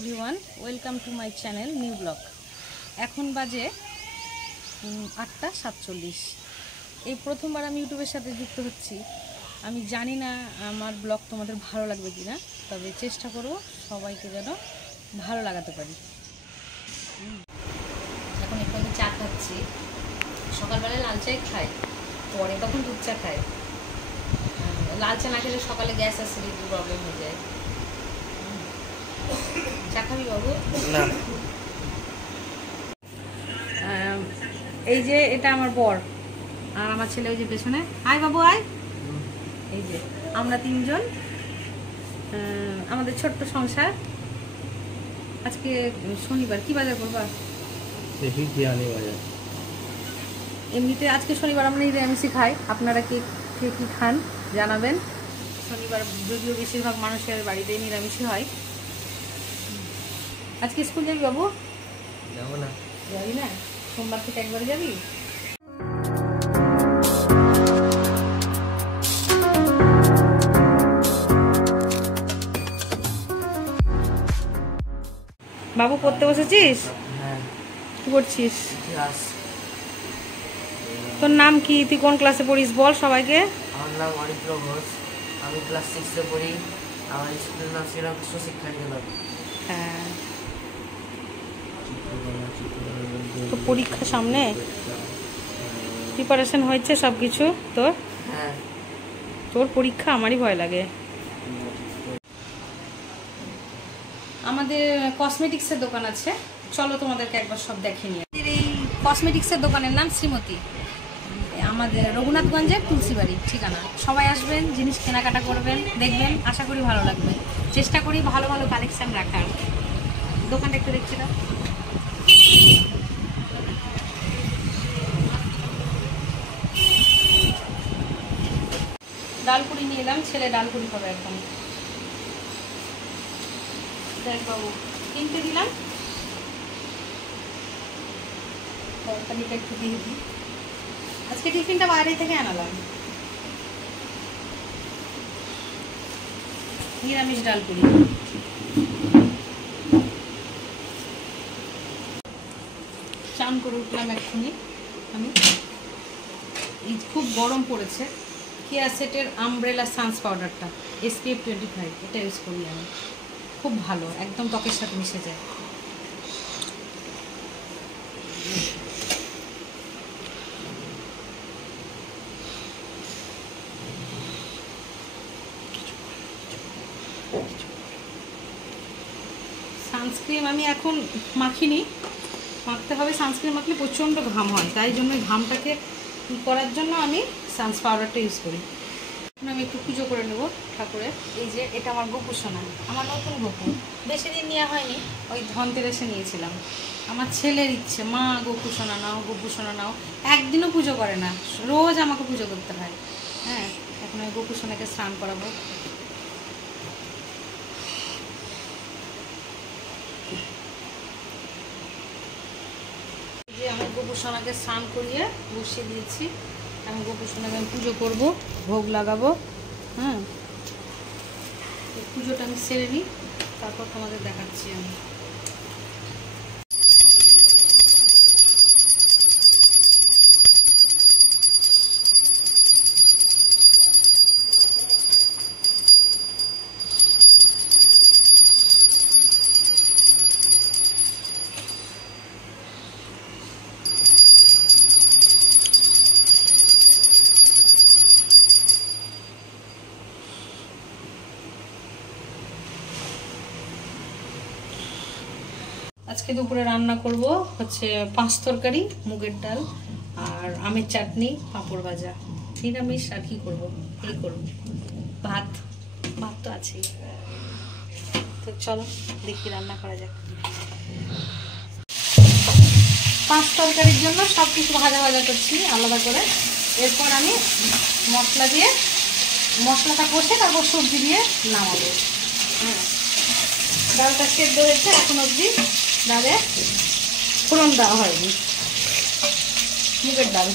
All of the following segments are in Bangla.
Everyone, welcome to my channel new blog. এখন বাজে 8:47। এই প্রথমবার আমি ইউটিউবের সাথে যুক্ত হচ্ছি। আমি জানি না আমার ব্লগ তোমাদের ভালো লাগবে কি না, তবে চেষ্টা করব সবাইকে যেন ভালো লাগাতে পারি। এখন একটু আমি চা খাচ্ছি। সকালবেলায় লাল চাই খাই, পরে তখন দুধ চা খাই। লাল চা না খেলে সকালে গ্যাস অ্যাসিডিটির প্রবলেম হয়ে যায়। চা খাবি বাবু? না। এই যে এটা আমার বর আর আমার ছেলে ওই যে পেছনে। আয় বাবু আয়। এই যে আমরা তিনজন, আমাদের ছোট্ট সংসার। আজকে শনিবার, কি বাজার করবা? এমনিতে আজকে শনিবার আমরা নিরামিষই খাই। আপনারা কে কি খান জানাবেন। শনিবার যদিও বেশিরভাগ মানুষের বাড়িতে নিরামিষই হয়। আজকে স্কুল যাবি বাবু? যাবো না। যাবি না? সোমবার থেকে একবার যাবি? বাবু পড়তে বসেছিস? হ্যাঁ। কি করছিস? ক্লাস। তোর নাম কি? তুই কোন ক্লাসে পড়িস বল সবাইকে। আমার নাম অরিত্র ঘোষ, আমি ক্লাস 6-এ পড়ি। আমার স্কুলের নাম শ্রীরামকৃষ্ণ শিক্ষা নিকেতন। হ্যাঁ, তো পরীক্ষা সামনে, প্রিপারেশন হয়েছে সব কিছু তোর? হ্যাঁ। তোর পরীক্ষা, আমারই ভয় লাগে। আমাদের কসমেটিক্সের দোকান আছে, চলো তোমাদেরকে একবার সব দেখে নিয়ে। এই কসমেটিক্সের দোকানের নাম শ্রীমতী, আমাদের রঘুনাথগঞ্জের তুলসীবাড়ি ঠিকানা। সবাই আসবেন, জিনিস কেনাকাটা করবেন, দেখবেন, আশা করি ভালো লাগবে। চেষ্টা করি ভালো ভালো কালেকশন রাখার। দোকানটা একটু দেখছি না। ডালপুরি নিয়ে এলাম, ছেলে ডালপুরি খাবে এখন। দেখ বাবু, কিনতে দিলাম, তরকারিটা একটু দিয়ে দিই। আজকে টিফিনটা বাইরে থেকে আনালাম, নিরামিষ ডালপুরি। চান করে উঠলাম এক্ষুনি আমি। এই খুব গরম পড়েছে, কেয়া সেটের আমব্রেলা সানস পাউডারটা SPF 25, এটা ইউজ করি আমি। খুব ভালো, একদম ত্বকের সাথে মিশে যায়। সানস্ক্রিন আমি এখন মাখিনি, মাখতে হবে। সানস্ক্রিন মাখলে প্রচণ্ড ঘাম হয়, তাই জন্য ঘামটাকে করার জন্য আমি সানস পাউডারটা ইউজ করি। আমি একটু পুজো করে নেব ঠাকুরের। এই যে এটা আমার গোপু সোনা, আমার নতুন গোপু, বেশি দিন নেওয়া হয়নি, ওই ধনতেরাসে নিয়েছিলাম। আমার ছেলের ইচ্ছে, মা গোপু সোনা নাও, গোপু সোনা নাও। একদিনও পুজো করে না, রোজ আমাকে পুজো করতে হয়। হ্যাঁ, এখন আমি গোপু সোনাকে স্নান করাবো। যে আমি গোপু সোনাকে স্নান করিয়ে বসিয়ে দিয়েছি। আমি গোপু সোনাকে আমি পুজো করবো, ভোগ লাগাবো। হ্যাঁ, পুজোটা আমি সেরে নিই, তারপর তোমাদের দেখাচ্ছি আমি। আজকে দুপুরে রান্না করব হচ্ছে 5 তরকারি, মুগের ডাল আর আমের চাটনি, পাঁপড় ভাজা। নিরামিষ আর কি করবো, এই করবো। ভাত তো আছেই। তো চলো দেখি রান্না করা যাক। 5 তরকারির জন্য সব কিছু ভাজা ভাজা করছি আলাদা করে। এরপর আমি মশলা দিয়ে, মশলাটা কষে তারপর সবজি দিয়ে নামাবো। হ্যাঁ, ডালটা সেদ্ধ হয়েছে, এখন অবধি ডালে ফোড়ন দেওয়া হয়নি। মুগের ডাল।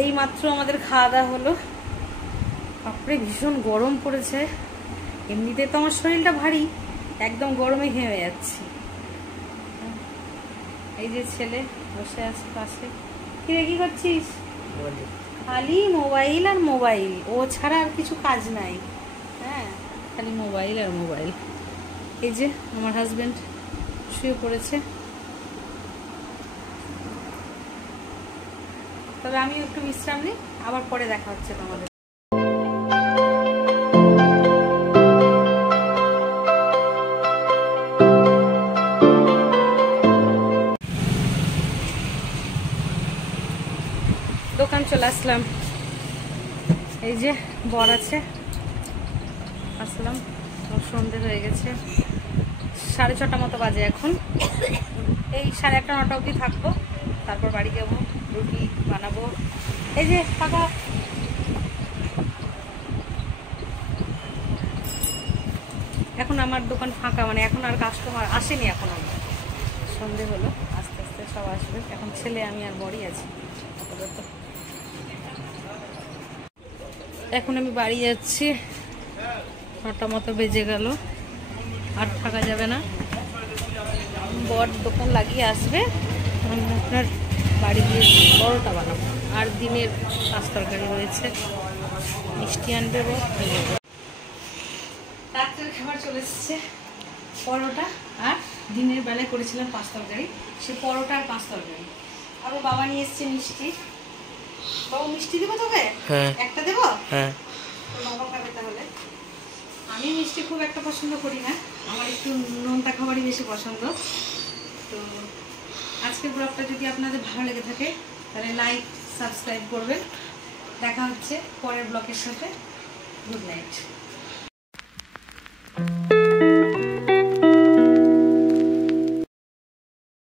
এই মাত্র আমাদের খাওয়া দাওয়া হলো। বাপরে ভীষণ গরম পড়েছে। এমনিতে তো আমার শরীরটা ভারী, একদম গরমে ঘেমে যাচ্ছি। এই যে ছেলে বসে আছে পাশে। কিরে কি করছিস? খালি মোবাইল আর মোবাইল, ও ছাড়া আর কিছু কাজ নাই। হ্যাঁ, খালি মোবাইল আর মোবাইল। এই যে আমার হাজবেন্ড শুয়ে পড়েছে। তবে আমি একটু বিশ্রাম নিই, আবার পরে দেখা হচ্ছে তোমাদের। দোকান চলে আসলাম। এই যে বর আছে, আসলাম। সন্ধে হয়ে গেছে, 6:30 মতো বাজে এখন। এই 8:30 9টা অবধি থাকবো, তারপর বাড়ি যাবো, রুটি বানাবো। এই যে টাকা এখন আমার দোকান ফাঁকা, মানে এখন আর কাস্টমার আসেনি। এখন আমার সন্ধে হলো, আস্তে আস্তে সব আসবে। এখন ছেলে, আমি আর বড়ি আছি আপাতত। এখন আমি বাড়ি যাচ্ছি, 9টা মতো বেজে গেল, আর থাকা যাবে না। বর দোকান লাগিয়ে আসবে, আমি আপনার বাড়ি গিয়ে পরোটা বানাবো। আর দিনের 5 তরকারি রয়েছে, মিষ্টি আনবে বর। রাত্রের খাবার চলে এসেছে, পরোটা আর দিনের বেলায় করেছিলাম 5 তরকারি, সে পরোটা আর 5 তরকারি। আরও বাবা নিয়ে এসছে মিষ্টি। বাবু মিষ্টি দেবো তোকে? হ্যাঁ। একটা দেবো? হ্যাঁ। বাবা খাবে তাহলে। আমি মিষ্টি খুব একটা পছন্দ করি না, আমার একটু নোনতা খাবারই বেশি পছন্দ। তো আজকের ব্লগটা যদি আপনাদের ভালো লেগে থাকে তাহলে লাইক সাবস্ক্রাইব করবেন। দেখা হচ্ছে পরের ব্লগের সাথে। Good night.